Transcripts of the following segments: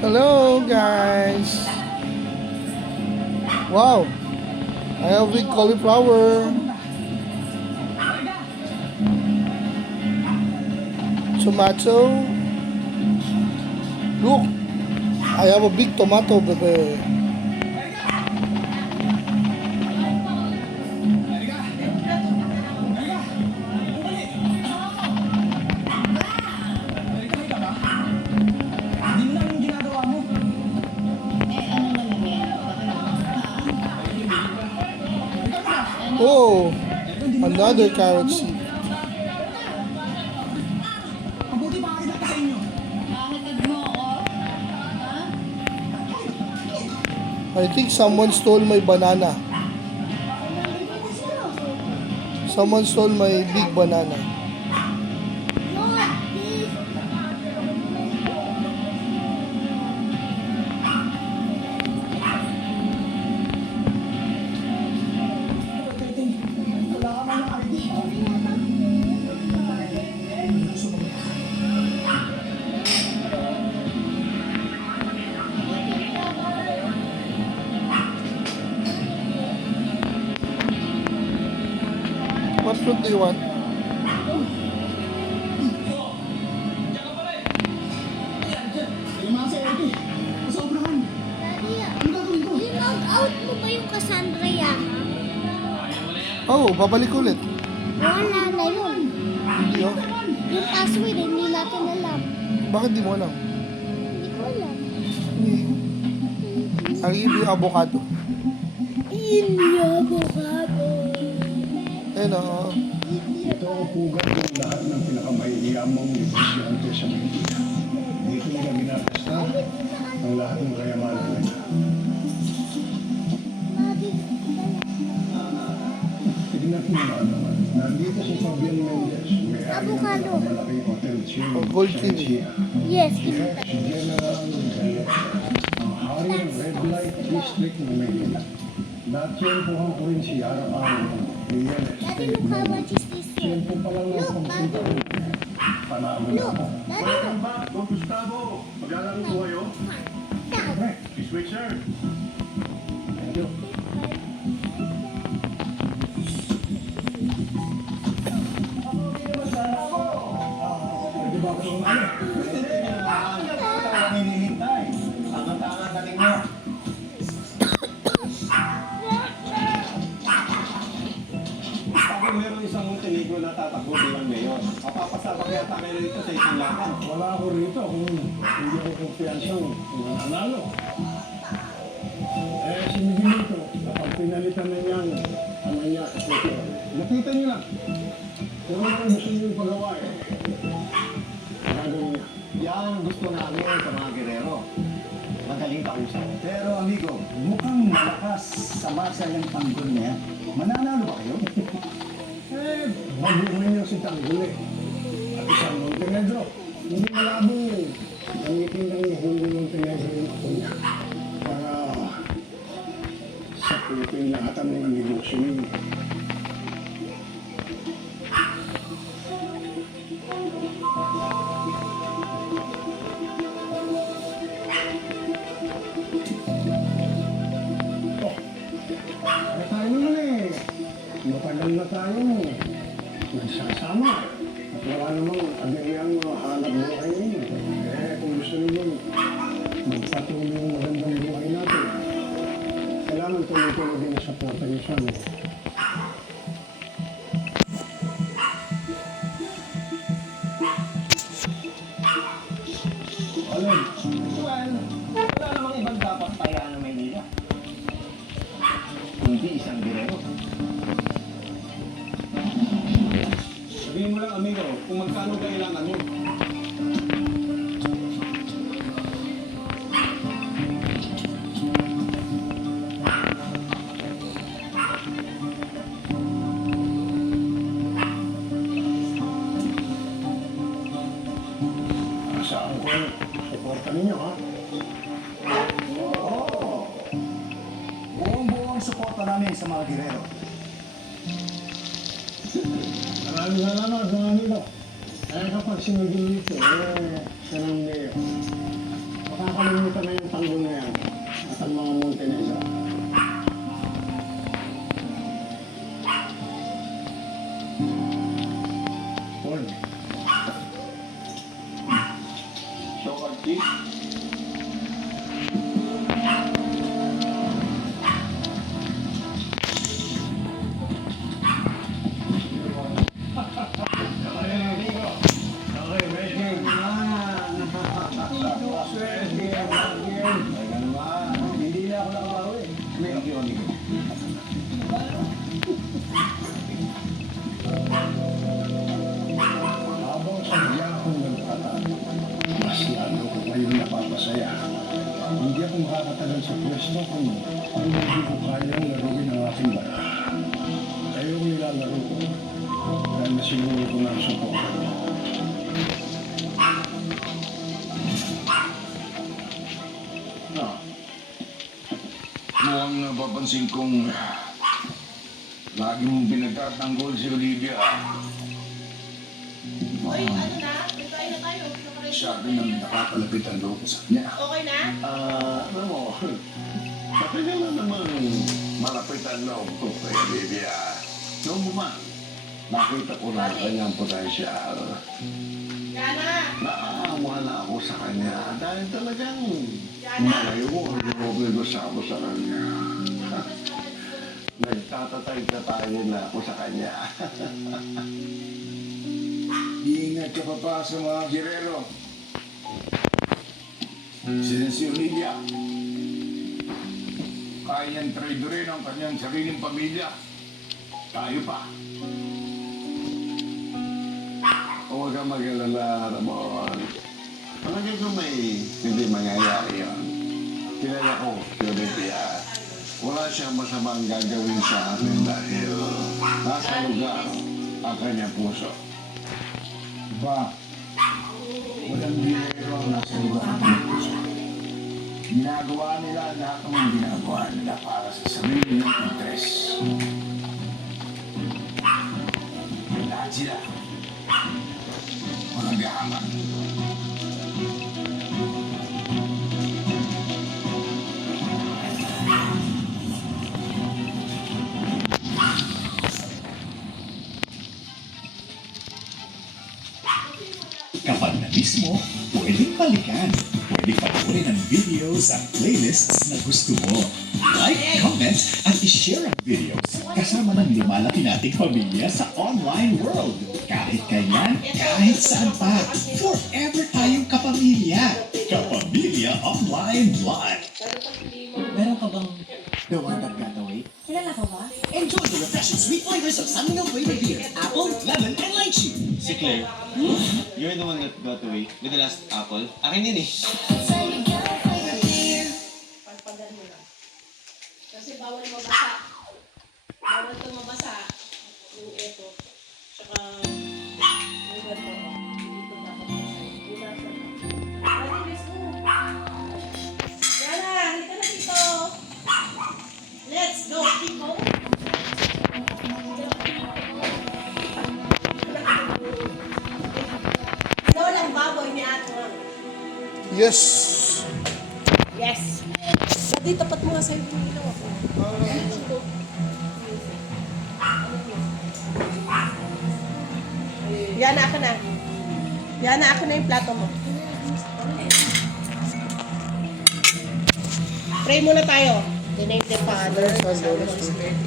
Hello guys. Wow. I have big cauliflower. Tomato. Look. I have a big tomato, baby. Oh, another carrot seed. I think someone stole my banana. Someone stole my big banana. What fruit do you want? Out mo ba yung Cassandra yan? Oh, babalik ulit. Wala na yun. Hindi oh. Yung password, hindi natin alam. Bakit di mo alam? Hindi ko alam. I'll give you avocado. Hindi avocado. Ayun oh. Ito ang pugat ng lahat ng pinakamahihiyamang negosyante sa Maynila. Dito nila ginagasta ang lahat ng kayamanan nila. Tignan mo naman, nandito si Fabian Mendez, may-ari ng Avocado. pinakamalaking hotel chain Oh, Gold sa Kiwi. Asia. Yes, Si Ex-General Galleta, ang hari ng Red Light District ng Maynila. Natiyempohan ko rin si Araw-Araw, Miguel Daddy, Estate look how Mall. much is this one? Siyempre pa lang ng Look, pagpunta Daddy. ko. Panalo na Look, ako. Daddy, Welcome back, Don Gustavo. Maglalaro po kayo. Dad. Correct. Switch sir. Thank you. Pwede ba ako ng ano? Hinihintay. Tama-tama dating mo. Ako meron isang Montenegro na tatakbo bilang mayor. Mapapasabak yata kayo rito sa isang laban. Wala ako rito kung hindi ako kumpiyansang nanalo. Si Miguelito, kapag pinalitan na niyang ano niya, nakita niyo lang. Kung ano ang gusto niyo pagawa gagawin niya. Yan ang gusto namin sa mga gerero. Madaling kausap. Pero amigo, mukhang malakas sa martial yung tanggol niya. Mananalo ba kayo? Bago rin yung si Tanggol at isang Montenegro. Hindi malabo gamitin ng Julio Montenegro yung ako niya. Para saputin lahat ang mga negosyo niyo. Ano tayo naman matagal na tayo nagsasama. At wala namang agayang hanap buhay ninyo. Kung gusto ninyo magpatuloy yung magandang buhay natin, kailangan tuloy-tuloy din ang suporta niyo sa amin. Alin? Well, wala namang ibang dapat tayaan ng Maynila. Hindi isang gerero. Sabihin mo lang, amigo, kung magkano kailangan mo. Saan ko suporta ninyo, ha? Buong-buong suporta namin sa mga girero. Maraming salamat mga amigo. Kapag sinugin nito, siya ng mayor. Makakalimutan Okay, ready? Hindi na ako nakabawi. Habang sa akong nagpatan, mas lalo ko kayong napapasaya. Hindi ako makakatagal sa pwesto kung hindi ko kayang laruin ang aking bara. Kayo ang nilalaro ko dahil nasiguro ko na ang support. Mukhang napapansin kong lagi mong pinagtatanggol si Olivia. Uy, ano na? Nagkain na tayo. Siya rin ang nakapalapit ang loob sa kanya. Okay na? Ano mo? Matagal na naman malapit ang loob ko kay Olivia. Noong buman, nakita ko na ang kanyang potensyal. Yana! Naawa na ako sa kanya dahil talagang malayo ang lumobligos ako sa kanya. Nagtatatay-tatayin na ako sa kanya. Iingat ka pa sa mga girero. Si Olivia. Kaya niyang traidorin ang kanyang sariling pamilya. Tayo pa. Huwag kang mag-alala, Ramon. Palagay ko may hindi mangyayari yun. Kilala ko, si Olivia. Wala siyang masamang gagawin sa atin dahil nasa lugar ang kanyang puso. Ba, walang dinero ang nasa lugar ng kanyang puso. Ginagawa nila lahat ng mga ginagawa nila para sa sarili ng interes. Lahat sila. Mga gahaman. Kapag na-miss mo, pwedeng balikan. Pwede panoorin ang videos at playlists na gusto mo. Like, comment, at ishare ang videos kasama ng lumalaki nating pamilya sa online world. Kahit kailan, kahit saan pa. Forever tayong kapamilya. Kapamilya Online Live. Meron ka bang the one that got away? Kilala ko ba? Enjoy the refreshing sweet flavors of Sunmilk flavored beer, apple, lemon, and lychee. Si Claire, you're the one that got away with the last apple. Akin yun eh. Pagpagan mo lang. Kasi bawal mabasa. Bawal ito mabasa. Yung ito. Tsaka, yung ganito. Dito dapat mabasa. Una sa Ate, let's go. Yana, halika na dito. Let's go, Kiko. Ikaw lang baboy ni Ate Ron. Yes! Yes. Dati tapat mo nga sa'yo kung ilaw ako. Yana, ako na. Yana, ako na yung plato mo. Pray muna tayo. The name of the Father, the Son, and the Holy Spirit.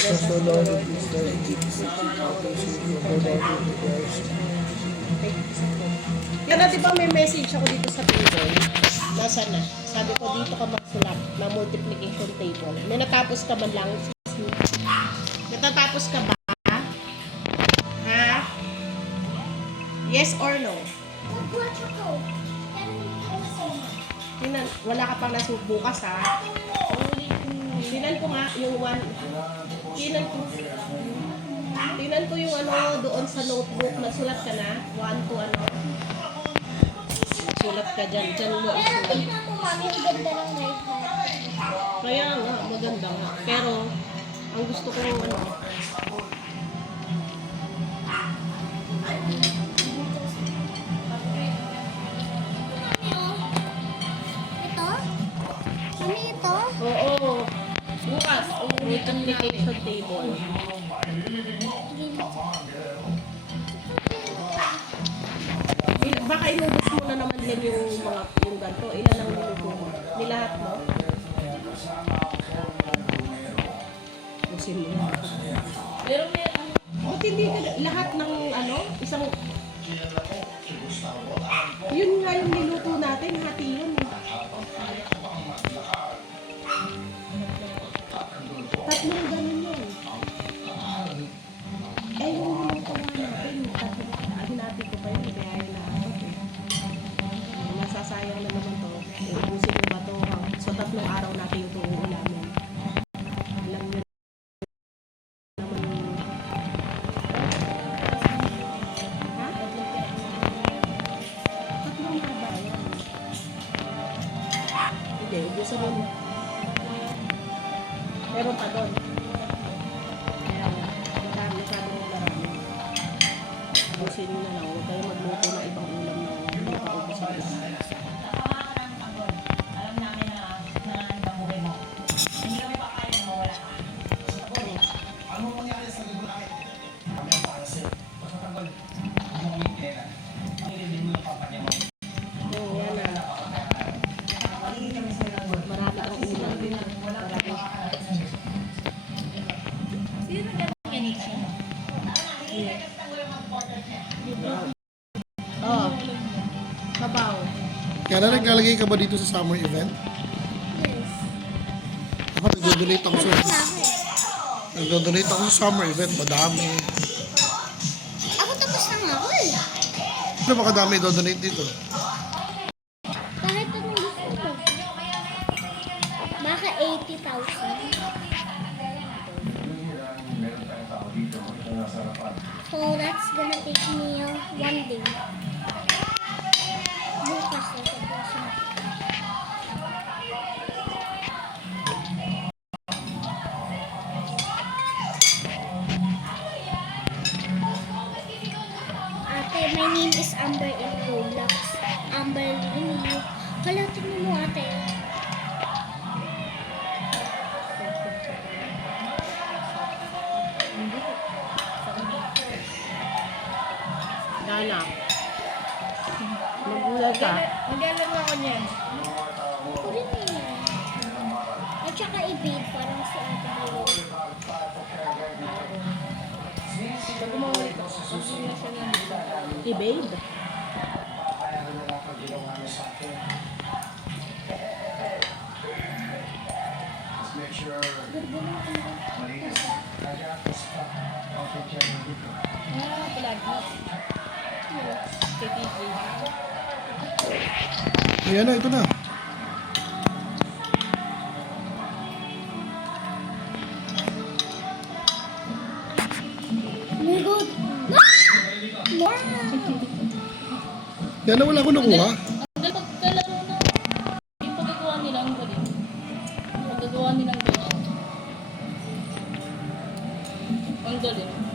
Bless the Lord, and please the Lord, Jesus, and the Savior of our Lord Jesus Christ. Yana, di ba may message ako dito sa table? Nasaan na? Sabi ko, dito ka magsulat na multiplication table. May natapos ka man lang? Natatapos ka ba? Ha? Yes or no? Nagbuhat ako. Tinan, wala ka pang nasubukas ha? Tinan ko nga yung one. Tinan ko yung ano doon sa notebook. Nasulat ka na? 1 to ano? Sulat ka dyan. Dyan mo Pero isulat. tingnan mo, mami, ang ganda ng knife ha. Kaya nga, maganda nga. Pero, ang gusto ko ano, Mami, oh. Ito? Mami, ito? oo. Bukas, ang multiplication table. Baka inubos mo na naman ilan yung ganito, ilan ang niluto mo. Nilahat mo. Pusin mo na. Pero may buti hindi ka lahat ng isang yun nga yung niluto natin, hati yun. Tatlong ganun yun. Eh, yung niluto nga natin, hinati ko pa yun, kaya yun lahat. Masasayang na naman to. Ubusin mo ba to? So, 3 araw natin ito uulamin. Alam nyo naman. Ha? 3 nga ba yan? Hindi, ubusin mo. Meron pa doon. Kaya, marami. Ubusin nyo na lang. Huwag kayo magluto ng ibang ulam na hindi pa ubusin nyo. Yan na. Marami kang ulam. Oh. Babaw. Kaya na naglalagay ka ba dito sa summer event? Yes. Ako nagdo-donate ako sa summer event. Madami. Ako tapos na nga ako eh. Ano ba kadami i-donate dito? Kahit anong gusto mo. Baka 80,000. So that's gonna take me 1 day. Bukas na tapos na. Ate, my name is Amber in Roblox. Amber Lily. Hala, tingnan mo ate. Dana. Magulat ka. Mag-alam ako niyan. Ako rin eh. At saka i-bake parang sa ate ko. I-babe. Make sure malinis. Ayan na, ito na. Oh my God! Wow! Yan na, wala ko nakuha. Pagkalaro na, yung pagkagawa nila ang galing. Pagkagawa nila ang galing. Ang galing.